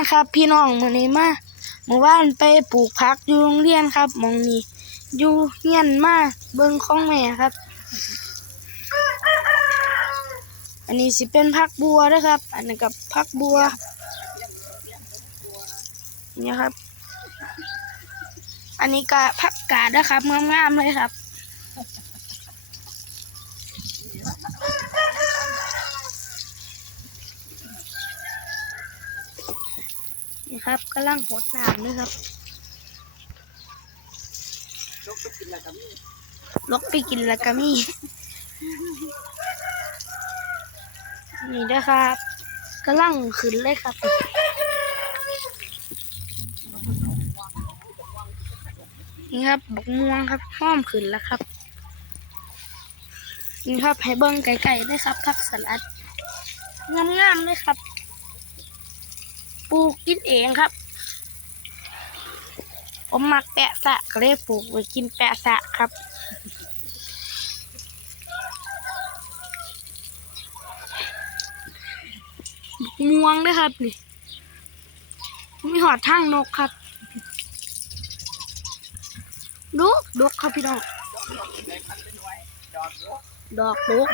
นะครับพี่น้องมื้อนี้มาเมื่อวานไปปลูกผักอยู่โรงเรียนครับมองนี้อยู่เฮียนมาเบิ่งของแม่ครับ อันนี้สิเป็นผักบัวนะครับ อันนี้กับผักบัวนี่ครับ อันนี้ก็ผักกาดนะครับงามๆเลยครับ นี่ครับกำลังหดน้ำเลยครับลกไปกินแล้วก็มีนี่นะครับกำลังขึ้นเลยครับนี่ครับบกม่วงครับห้อมขึ้นแล้วครับนี่ครับให้เบิ้งไก่ๆด้วยครับผักสลัดงามๆเลยครับ ปลูกกินเองครับ ผมมักแปะสะก็เลยปลูกไว้กินแปะสะครับม่วงด้วยครับนี่มีหอดทางนกครับดูดกครับพี่น้องดอกดก